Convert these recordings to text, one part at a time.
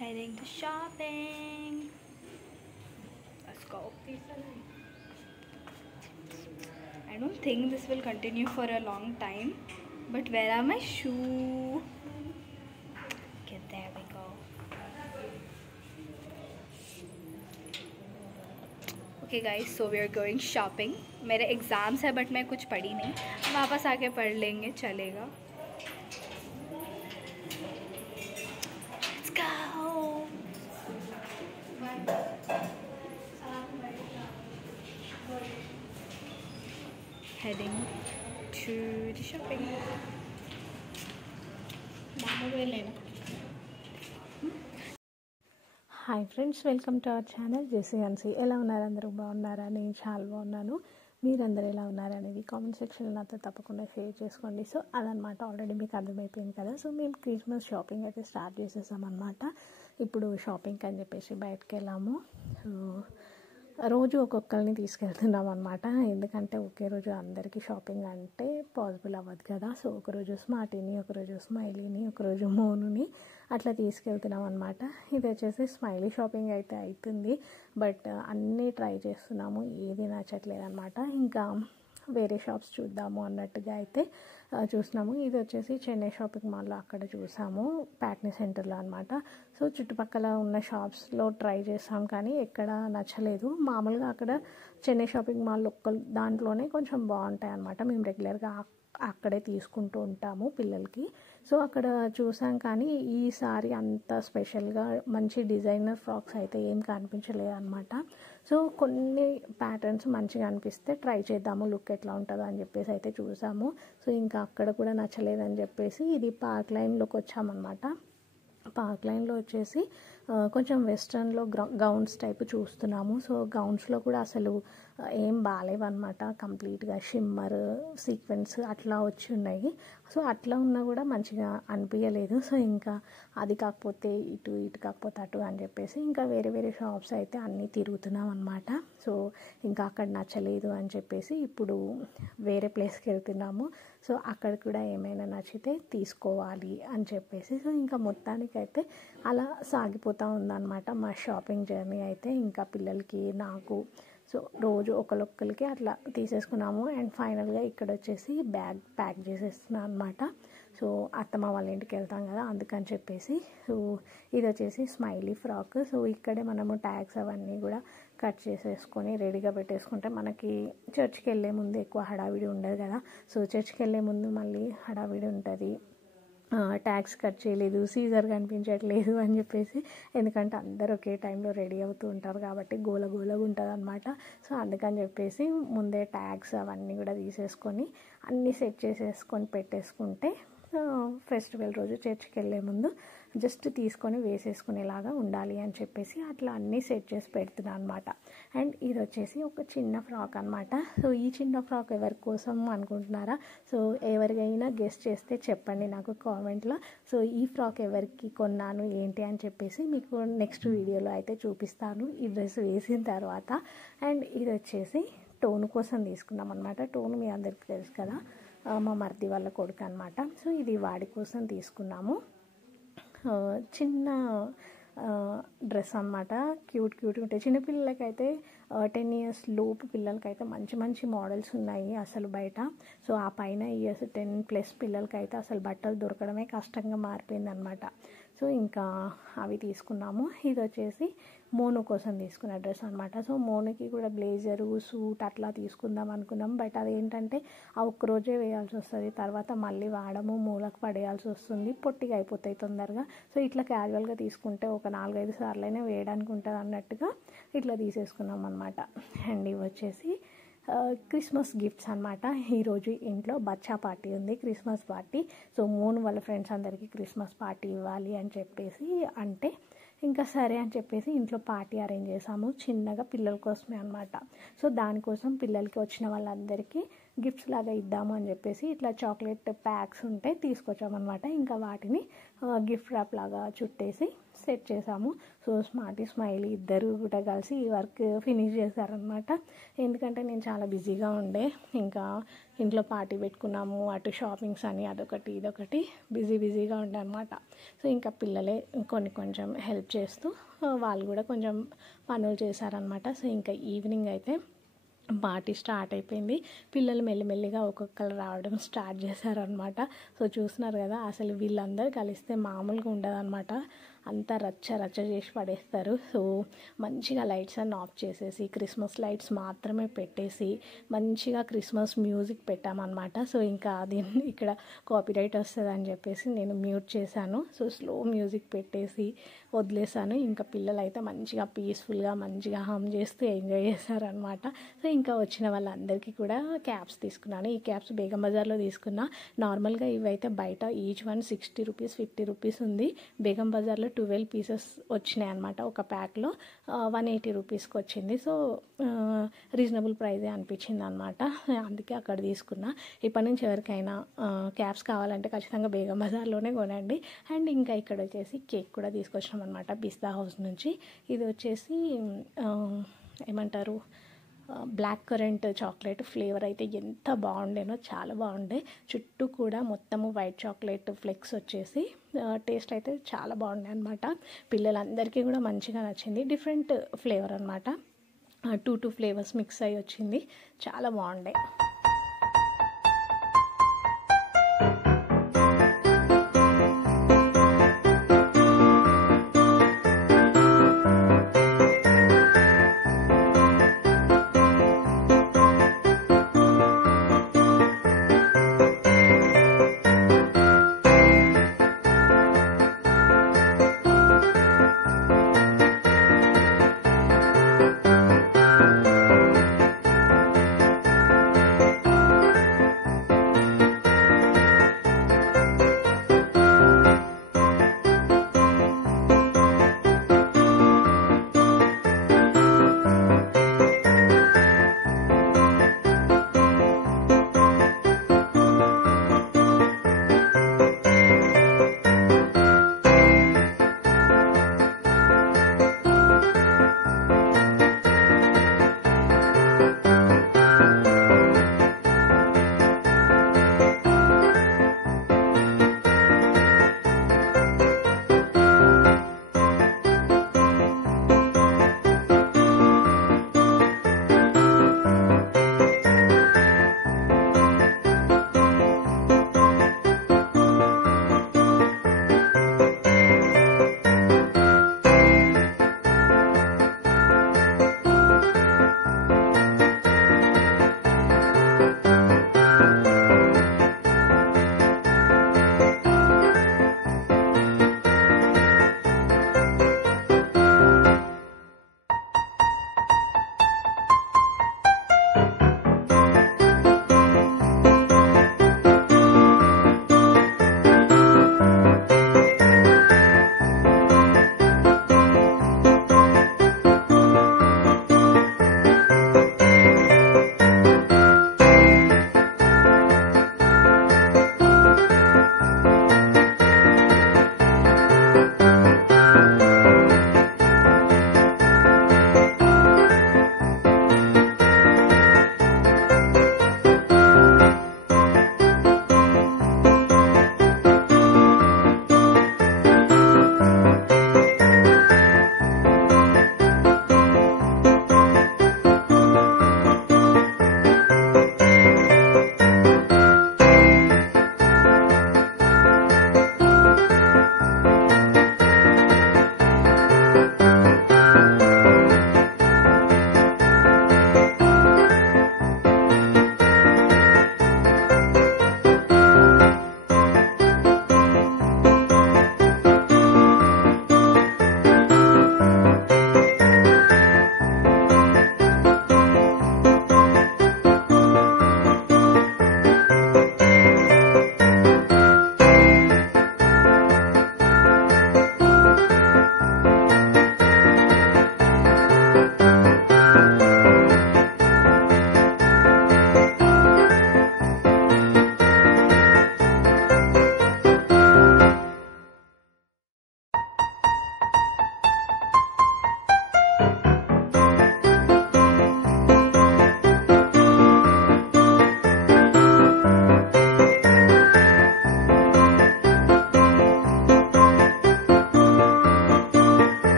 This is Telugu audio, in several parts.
Heading to shopping. Let's go. I don't think this will continue for a long time, but where are my shoes? Okay, there we go. Okay guys, so we are going shopping. मेरे एग्ज़ाम्स है बट मैं कुछ पढ़ी नहीं, वापस आके पढ़ लेंगे, चलेगा. Let's go. Heading to the shopping. Hi friends, welcome to our channel జెసియన్సీ. ఎలా ఉన్నారు? అందరూ బాగున్నారా? నేను చాలా బాగున్నాను. మీరందరూ ఎలా ఉన్నారు అనేది కామెంట్ సెక్షన్లో నాతో తప్పకుండా షేర్ చేసుకోండి. సో అదనమాట, ఆల్రెడీ మీకు అర్థమైపోయింది కదా. సో మేము క్రిస్మస్ షాపింగ్ అయితే స్టార్ట్ చేసేసామన్నమాట. ఇప్పుడు షాపింగ్కి అని చెప్పేసి బయటకు వెళ్ళాము. రోజు ఒక్కొక్కరిని తీసుకెళ్తున్నాం అనమాట. ఎందుకంటే ఒకే రోజు అందరికీ షాపింగ్ అంటే పాసిబుల్ అవ్వదు కదా. సో ఒకరోజు స్మార్టీని, ఒకరోజు స్మైలీని, ఒకరోజు మోనుని అట్లా తీసుకెళ్తున్నాం అనమాట. ఇది వచ్చేసి స్మైలీ షాపింగ్ అయితే అవుతుంది, బట్ అన్నీ ట్రై చేస్తున్నాము, ఏది నచ్చట్లేదు అనమాట. ఇంకా వేరే షాప్స్ చూద్దాము అన్నట్టుగా అయితే చూసినాము. ఇది వచ్చేసి చెన్నై షాపింగ్ మాల్లో అక్కడ చూసాము, ప్యాట్నీ సెంటర్లో అనమాట. సో చుట్టుపక్కల ఉన్న షాప్స్లో ట్రై చేసాం కానీ ఎక్కడ నచ్చలేదు. మామూలుగా అక్కడ చెన్నై షాపింగ్ మాల్ దాంట్లోనే కొంచెం బాగుంటాయి అనమాట. మేము రెగ్యులర్గా అక్కడే తీసుకుంటూ ఉంటాము పిల్లలకి. సో అక్కడ చూసాం కానీ ఈసారి అంత స్పెషల్గా మంచి డిజైనర్ ఫ్రాక్స్ అయితే ఏం కనిపించలేదు అనమాట. సో కొన్ని ప్యాటర్న్స్ మంచిగా అనిపిస్తే ట్రై చేద్దాము, లుక్ ఎట్లా ఉంటుందో అని చెప్పేసి అయితే చూసాము. సో ఇంకా అక్కడ కూడా నచ్చలేదని చెప్పేసి ఇది పార్క్ లైన్లోకి వచ్చామన్నమాట. పార్క్ లైన్లో వచ్చేసి కొంచెం వెస్ట్రన్లో గౌన్స్ టైపు చూస్తున్నాము. సో గౌన్స్లో కూడా అసలు ఏం బాగాలేవన్నమాట. కంప్లీట్గా షిమ్మర్ సీక్వెన్స్ అట్లా వచ్చి ఉన్నాయి. సో అట్లా ఉన్నా కూడా మంచిగా అనిపించలేదు. సో ఇంకా అది కాకపోతే ఇటు కాకపోతే అటు అని చెప్పేసి ఇంకా వేరే వేరే షాప్స్ అయితే అన్నీ తిరుగుతున్నాం అనమాట. సో ఇంకా అక్కడ నచ్చలేదు అని చెప్పేసి ఇప్పుడు వేరే ప్లేస్కి వెళ్తున్నాము. సో అక్కడ కూడా ఏమైనా నచ్చితే తీసుకోవాలి అని చెప్పేసి సో ఇంకా మొత్తానికైతే అలా సాగిపోతూ ఉందన్నమాట మా షాపింగ్ జర్నీ అయితే. ఇంకా పిల్లలకి, నాకు, సో రోజు ఒకరికి అట్లా తీసేసుకున్నాము. అండ్ ఫైనల్గా ఇక్కడ వచ్చేసి బ్యాగ్ ప్యాక్ చేసేస్తున్నాను అనమాట. సో అత్తమ్మ వాళ్ళ ఇంటికి వెళ్తాం కదా, అందుకని చెప్పేసి. సో ఇది వచ్చేసి స్మైలీ ఫ్రాక్. సో ఇక్కడే మనము ట్యాగ్స్ అవన్నీ కూడా కట్ చేసేసుకొని రెడీగా పెట్టేసుకుంటే మనకి చర్చ్కి వెళ్ళే ముందు ఎక్కువ హడావిడి ఉండదు కదా. సో చర్చ్కి వెళ్ళే ముందు మళ్ళీ హడావిడి ఉంటుంది, ట్యాగ్స్ కట్ చేయలేదు, సీజర్ కనిపించట్లేదు అని చెప్పేసి. ఎందుకంటే అందరూ ఒకే టైంలో రెడీ అవుతూ ఉంటారు కాబట్టి గోలగోలగా ఉంటుంది అనమాట. సో అందుకని చెప్పేసి ముందే ట్యాగ్స్ అవన్నీ కూడా తీసేసుకొని అన్నీ సెట్ చేసేసుకొని పెట్టేసుకుంటే ఫెస్టివల్ రోజు చర్చ్కి వెళ్ళే ముందు జస్ట్ తీసుకొని వేసేసుకునేలాగా ఉండాలి అని చెప్పేసి అట్లా అన్నీ సెట్ చేసి పెడుతున్నాను అనమాట. అండ్ ఇది వచ్చేసి ఒక చిన్న ఫ్రాక్ అనమాట. సో ఈ చిన్న ఫ్రాక్ ఎవరి కోసం అనుకుంటున్నారా? సో ఎవరికైనా గెస్ట్ చేస్తే చెప్పండి నాకు కామెంట్లో. సో ఈ ఫ్రాక్ ఎవరికి కొన్నాను ఏంటి అని చెప్పేసి మీకు నెక్స్ట్ వీడియోలో అయితే చూపిస్తాను ఈ డ్రెస్ వేసిన తర్వాత. అండ్ ఇది వచ్చేసి టోన్ కోసం తీసుకున్నాం అనమాట. టోన్ మీ అందరికీ తెలుసు కదా, మా మరిది వాళ్ళ కొడుకు అనమాట. సో ఇది వాడి కోసం తీసుకున్నాము. చిన్న డ్రెస్ అనమాట, క్యూట్ ఉంటాయి. చిన్నపిల్లలకైతే 10 years లోపు పిల్లలకైతే మంచి మంచి మోడల్స్ ఉన్నాయి అసలు బయట. సో ఆ పైన ఇయర్స్ 10+ పిల్లలకైతే అసలు బట్టలు దొరకడమే కష్టంగా మారిపోయింది అనమాట. సో ఇంకా అవి తీసుకున్నాము. ఇది వచ్చేసి మోను కోసం తీసుకున్న డ్రెస్ అనమాట. సో మోనుకి కూడా బ్లేజరు, సూట్ అట్లా తీసుకుందాం అనుకున్నాం. బట్ అదేంటంటే ఆ ఒక్కరోజే వేయాల్సి వస్తుంది, తర్వాత మళ్ళీ వాడము మూలకు పడేయాల్సి వస్తుంది, పొట్టిగా అయిపోతాయి తొందరగా. సో ఇట్లా క్యాజువల్గా తీసుకుంటే ఒక 4-5 సార్లైనా వేయడానికి ఉంటుంది అన్నట్టుగా ఇట్లా తీసేసుకున్నాం అనమాట. అండ్ ఇవి వచ్చేసి క్రిస్మస్ గిఫ్ట్స్ అనమాట. ఈరోజు ఇంట్లో బచ్చా పార్టీ ఉంది, క్రిస్మస్ పార్టీ. సో మోను వాళ్ళ ఫ్రెండ్స్ అందరికీ క్రిస్మస్ పార్టీ ఇవ్వాలి అని చెప్పేసి అంటే ఇంకా సరే అని చెప్పేసి ఇంట్లో పార్టీ అరేంజ్ చేసాము చిన్నగా పిల్లల కోసమే అనమాట. సో దానికోసం పిల్లలకి వచ్చిన వాళ్ళందరికీ గిఫ్ట్స్ లాగా ఇద్దాము అని చెప్పేసి ఇట్లా చాక్లెట్ ప్యాక్స్ ఉంటే తీసుకొచ్చామన్నమాట. ఇంకా వాటిని గిఫ్ట్ ర్యాప్ లాగా చుట్టేసి సెట్ చేసాము. సో స్మార్టీ స్మైలీ ఇద్దరు కూడా కలిసి ఈ వర్క్ ఫినిష్ చేశారనమాట. ఎందుకంటే నేను చాలా బిజీగా ఉండే, ఇంకా ఇంట్లో పార్టీ పెట్టుకున్నాము, అటు షాపింగ్స్ అని అదొకటి ఇదొకటి బిజీగా ఉండే అనమాట. సో ఇంకా పిల్లలే కొంచెం హెల్ప్ చేస్తూ వాళ్ళు కూడా కొంచెం పనులు చేశారనమాట. సో ఇంకా ఈవినింగ్ అయితే పార్టీ స్టార్ట్ అయిపోయింది. పిల్లలు మెల్లిమెల్లిగా ఒక్కొక్కరు రావడం స్టార్ట్ చేశారనమాట. సో చూస్తున్నారు కదా, అసలు వీళ్ళందరూ కలిస్తే మామూలుగా ఉండదన్నమాట. అంతా రచ్చ చేసి పడేస్తారు. సో మంచిగా లైట్స్ అన్నీ ఆఫ్ చేసేసి క్రిస్మస్ లైట్స్ మాత్రమే పెట్టేసి మంచిగా క్రిస్మస్ మ్యూజిక్ పెట్టామన్నమాట. సో ఇంకా అది ఇక్కడ కాపీరైట్ వస్తుంది అని చెప్పేసి నేను మ్యూట్ చేశాను. సో స్లో మ్యూజిక్ పెట్టేసి వదిలేసాను. ఇంకా పిల్లలు అయితే మంచిగా పీస్ఫుల్గా మంచిగా హమ్ చేస్తూ ఎంజాయ్ చేశారనమాట. సో ఇంకా వచ్చిన వాళ్ళందరికీ కూడా క్యాప్స్ తీసుకున్నాను. ఈ క్యాప్స్ బేగం బజార్లో తీసుకున్నా. నార్మల్గా ఇవైతే బయట ఈచ్ వన్ 60 రూపీస్ 50 రూపీస్ ఉంది. బేగం బజార్లో 12 పీసెస్ వచ్చినాయి అనమాట. ఒక ప్యాక్లో 180 రూపీస్కి వచ్చింది. సో రీజనబుల్ ప్రైజే అనిపించింది అనమాట. అందుకే అక్కడ తీసుకున్నా. ఇప్పటి నుంచి ఎవరికైనా క్యాప్స్ కావాలంటే ఖచ్చితంగా బేగం బజార్లోనే కొనండి. అండ్ ఇంకా ఇక్కడ వచ్చేసి కేక్ కూడా తీసుకొచ్చినాం అనమాట పిస్తా హౌస్ నుంచి. ఇది వచ్చేసి ఏమంటారు, బ్లాక్ కరెంట్ చాక్లెట్ ఫ్లేవర్ అయితే ఎంత బాగుండేనో, చాలా బాగుండే. చుట్టూ కూడా మొత్తము వైట్ చాక్లెట్ ఫ్లెక్స్ వచ్చేసి టేస్ట్ అయితే చాలా బాగుండే అనమాట. పిల్లలందరికీ కూడా మంచిగా నచ్చింది. డిఫరెంట్ ఫ్లేవర్ అనమాట. 2 ఫ్లేవర్స్ మిక్స్ అయ్యి వచ్చింది. చాలా బాగుండే.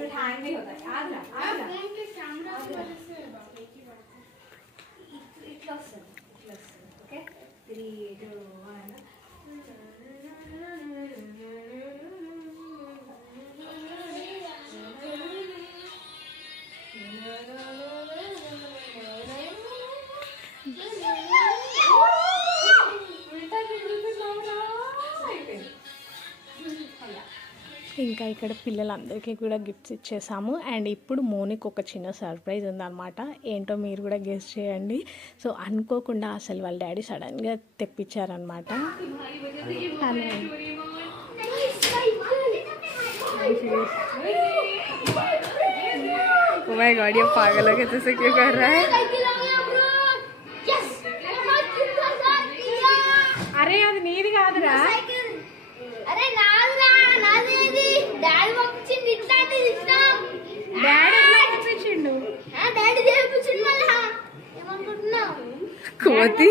फिर हैंग नहीं होता है। ओके 3 2 1 ఇంకా ఇక్కడ పిల్లలందరికీ కూడా గిఫ్ట్స్ ఇచ్చేసాము. అండ్ ఇప్పుడు మోనికి ఒక చిన్న సర్ప్రైజ్ ఉందన్నమాట. ఏంటో మీరు కూడా గెస్ చేయండి. సో అనుకోకుండా అసలు వాళ్ళ డాడీ సడన్గా తెప్పించారనమాట. Oh my God, ये पागल है कैसे से क्यों कर रहा है? అరే అది నీది కాదురా. అరే నాదిరా నాదేది డాడీ పంపించింది ఇట్లాంటిది ఇష్టం. డాడీ ఎలా పంపించిండు? డాడీ చేయించిండు మళ్ళా ఏమనుకుంటున్నావు కోతి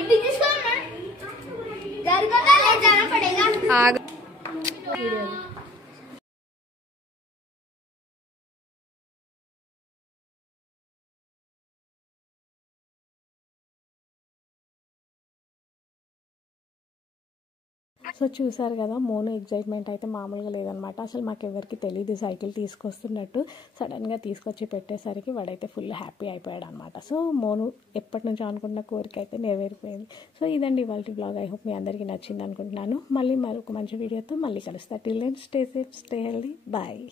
ఇంటికి తీసుకోమా గరిగొందా లే జానా పడేగా आग సో చూసారు కదా, మోను ఎగ్జైట్మెంట్ అయితే మామూలుగా లేదనమాట. అసలు మాకు ఎవరికి తెలియదు సైకిల్ తీసుకొస్తున్నట్టు. సడన్గా తీసుకొచ్చి పెట్టేసరికి వాడైతే ఫుల్ హ్యాపీ అయిపోయాడు అనమాట. సో మోను ఎప్పటి నుంచో అనుకున్న కోరిక అయితే నెరవేరిపోయింది. సో ఇదండి ఇవాళ బ్లాగ్. ఐ హోప్ మీ అందరికీ నచ్చింది అనుకుంటున్నాను. మళ్ళీ మరొక మంచి వీడియోతో మళ్ళీ కలుస్తా. Till then stay safe, stay healthy, bye.